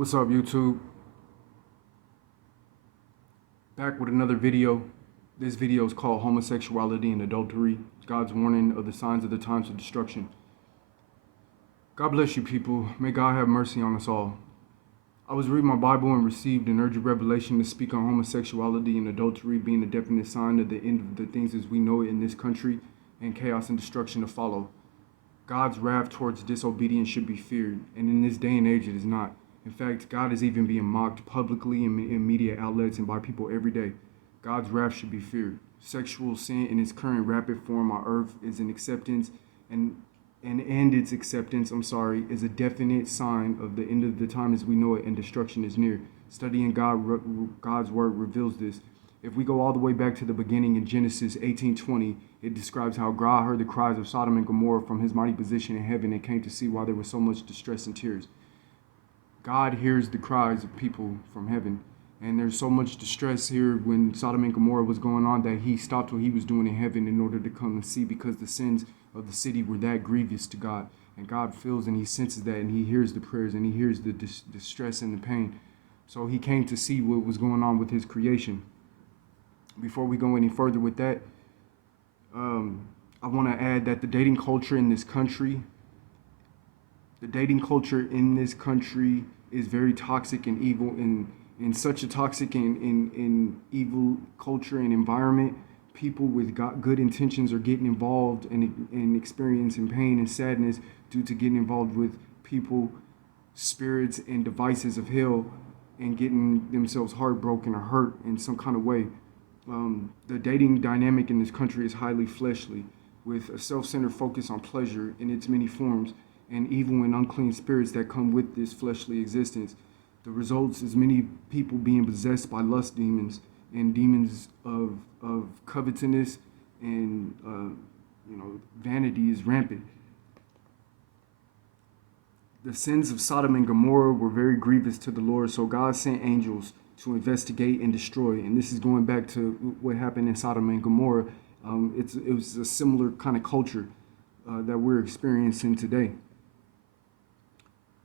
What's up, YouTube? Back with another video. This video is called Homosexuality and Adultery, God's warning of the signs of the times of destruction. God bless you, people. May God have mercy on us all. I was reading my Bible and received an urgent revelation to speak on homosexuality and adultery being a definite sign of the end of the things as we know it in this country and chaos and destruction to follow. God's wrath towards disobedience should be feared, and in this day and age it is not. In fact, God is even being mocked publicly in media outlets and by people every day. God's wrath should be feared. Sexual sin in its current rapid form on earth is an acceptance, and its acceptance, is a definite sign of the end of the time as we know it and destruction is near. Studying God's word reveals this. If we go all the way back to the beginning in Genesis 18:20, it describes how God heard the cries of Sodom and Gomorrah from his mighty position in heaven and came to see why there was so much distress and tears. God hears the cries of people from heaven. And there's so much distress here when Sodom and Gomorrah was going on that he stopped what he was doing in heaven in order to come and see, because the sins of the city were that grievous to God. And God feels and he senses that, and he hears the prayers and he hears the distress and the pain. So he came to see what was going on with his creation. Before we go any further with that, I want to add that the dating culture in this country is very toxic and evil. In such a toxic and evil culture and environment, people with good intentions are getting involved and experiencing pain and sadness due to getting involved with people, spirits, and devices of hell, and getting themselves heartbroken or hurt in some kind of way. The dating dynamic in this country is highly fleshly, with a self-centered focus on pleasure in its many forms, and evil and unclean spirits that come with this fleshly existence. The results is many people being possessed by lust demons and demons of covetousness, and vanity is rampant. The sins of Sodom and Gomorrah were very grievous to the Lord, so God sent angels to investigate and destroy. And this is going back to what happened in Sodom and Gomorrah. It was a similar kind of culture that we're experiencing today.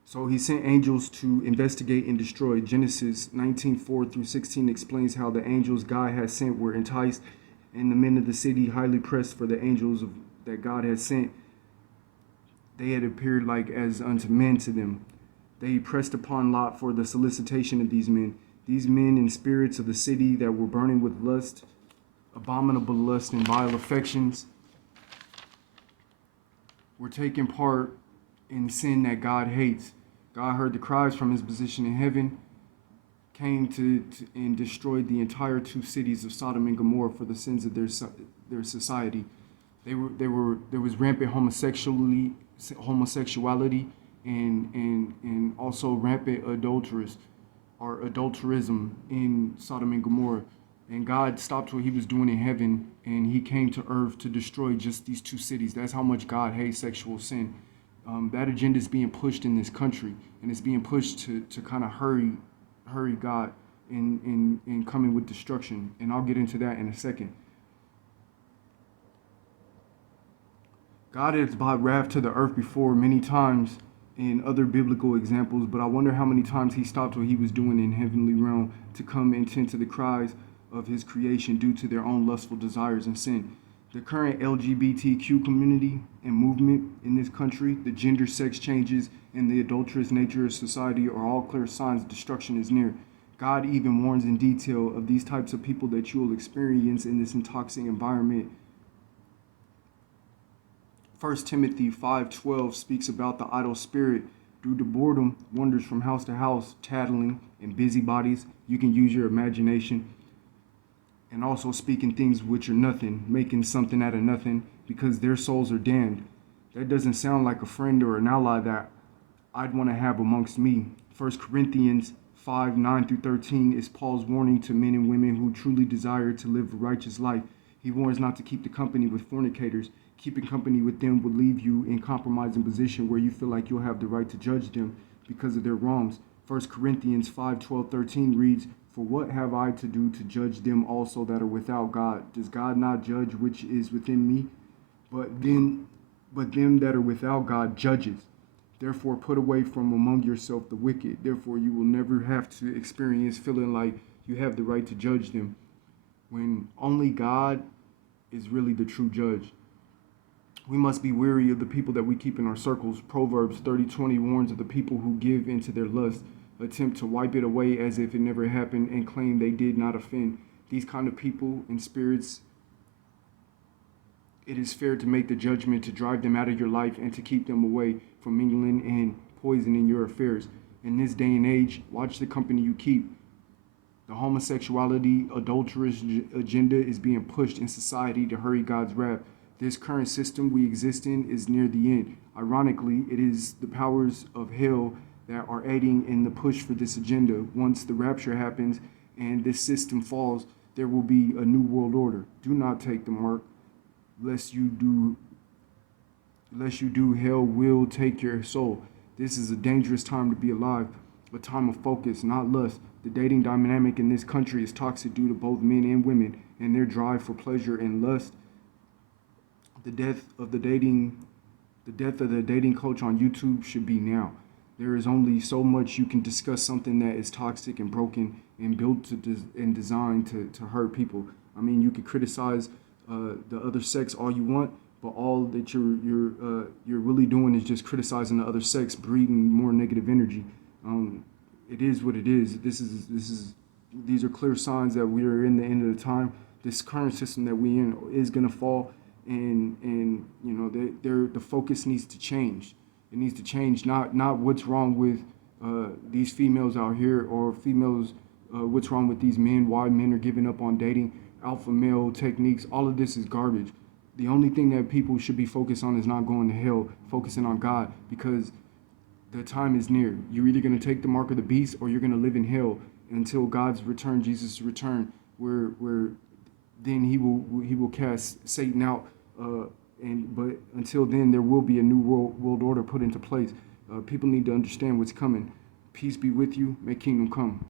So he sent angels to investigate and destroy. Genesis 19:4-16 explains how the angels God had sent were enticed, and the men of the city, highly pressed for the angels that God had sent, they had appeared like as unto men to them. They pressed upon Lot for the solicitation of these men. These men and spirits of the city that were burning with lust, abominable lust and vile affections, were taking part in sin that God hates. God heard the cries from his position in heaven, came to and destroyed the entire two cities of Sodom and Gomorrah for the sins of their society. There was rampant homosexuality and also rampant adulterism in Sodom and Gomorrah. And God stopped what he was doing in heaven, and he came to earth to destroy just these two cities. That's how much God hates sexual sin. That agenda is being pushed in this country, and it's being pushed to kind of hurry God in coming with destruction. And I'll get into that in a second. God has brought wrath to the earth before many times in other biblical examples, but I wonder how many times he stopped what he was doing in heavenly realm to come and tend to the cries of his creation due to their own lustful desires and sin. The current LGBTQ community and movement in this country, the gender sex changes, and the adulterous nature of society are all clear signs destruction is near. God even warns in detail of these types of people that you will experience in this intoxicating environment. 1 Timothy 5:12 speaks about the idle spirit. Due to boredom, wanders from house to house, tattling, and busybodies. You can use your imagination. And also speaking things which are nothing, making something out of nothing, because their souls are damned. That doesn't sound like a friend or an ally that I'd want to have amongst me. 1 Corinthians 5:9-13 is Paul's warning to men and women who truly desire to live a righteous life. He warns not to keep the company with fornicators. Keeping company with them will leave you in compromising position where you feel like you'll have the right to judge them because of their wrongs. 1 Corinthians 5:12-13 reads, "For what have I to do to judge them also that are without God? Does God not judge which is within me? But them that are without God judges. Therefore, put away from among yourself the wicked. Therefore, you will never have to experience feeling like you have the right to judge them, when only God is really the true judge. We must be weary of the people that we keep in our circles. Proverbs 30:20 warns of the people who give into their lust, attempt to wipe it away as if it never happened, and claim they did not offend. These kind of people and spirits, it is fair to make the judgment to drive them out of your life and to keep them away from mingling and poisoning your affairs. In this day and age, watch the company you keep. The homosexuality adulterous agenda is being pushed in society to hurry God's wrath. This current system we exist in is near the end. Ironically, it is the powers of hell that are aiding in the push for this agenda. Once the rapture happens and this system falls, there will be a new world order. Do not take the mark, lest you do, hell will take your soul. This is a dangerous time to be alive, a time of focus, not lust. The dating dynamic in this country is toxic due to both men and women and their drive for pleasure and lust. The death of the dating coach on YouTube should be now. There is only so much you can discuss something that is toxic and broken and built and designed to hurt people. I mean, you could criticize the other sex all you want, but all that you're really doing is just criticizing the other sex, breeding more negative energy. It is what it is. These are clear signs that we are in the end of the time. This current system that we in is gonna fall. And you know, the focus needs to change. It needs to change, not what's wrong with these females out here, or females, what's wrong with these men, why men are giving up on dating, alpha male techniques. All of this is garbage. The only thing that people should be focused on is not going to hell, focusing on God, because the time is near. You're either going to take the mark of the beast or you're going to live in hell until God's return, Jesus' return, where then he will cast Satan out. But until then, there will be a new world order put into place. People need to understand what's coming. Peace be with you. May kingdom come.